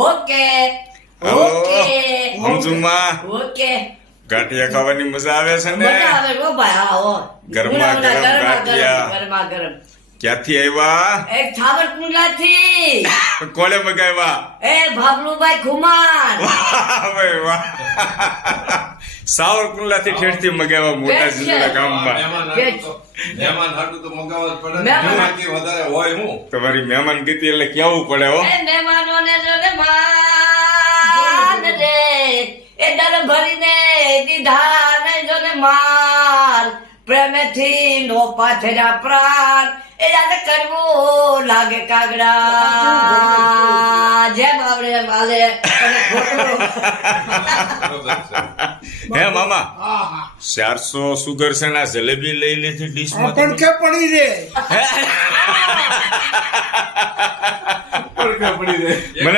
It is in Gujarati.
ઓકે ઓકે સમજુમાં ઓકે ગાંઠિયા ખાવાની મજા આવે છે ને મજા આવે હો ભાઈ હા હો ગરમા ગરમ ગાંઠિયા. ગરમા ગરમ ક્યાંથી આવ્યા એક સાવરકુંડલા થી કોને મગાવ્યા એ ભાવલુભાઈ ખુમાર વાહ વાહ સાવરકુંડલા થી ઠેઠથી મગાવ્યા મોટા જિલ્લા ગામમાં મહેમાન હાટું તો મગાવવા જ પડે ને. મહેમાન. એનાથી વધારે હોય હું તમારી મહેમાન ગતિ એટલે કેવું પડે હો એ મહેમાનોને જો ને માન રે એ દર ભરીને દીધા ને જો ને માર પ્રેમેથી નો પાથરા પ્રાણ એ યાદ કરવું લાગે કાગડા જેમ આવડે એમ હાલે અને ખોટું હે મામા 400 સુગર છે ને આ જલેબી લઈ લીધી ડીશ માં પડખે પડી રે મને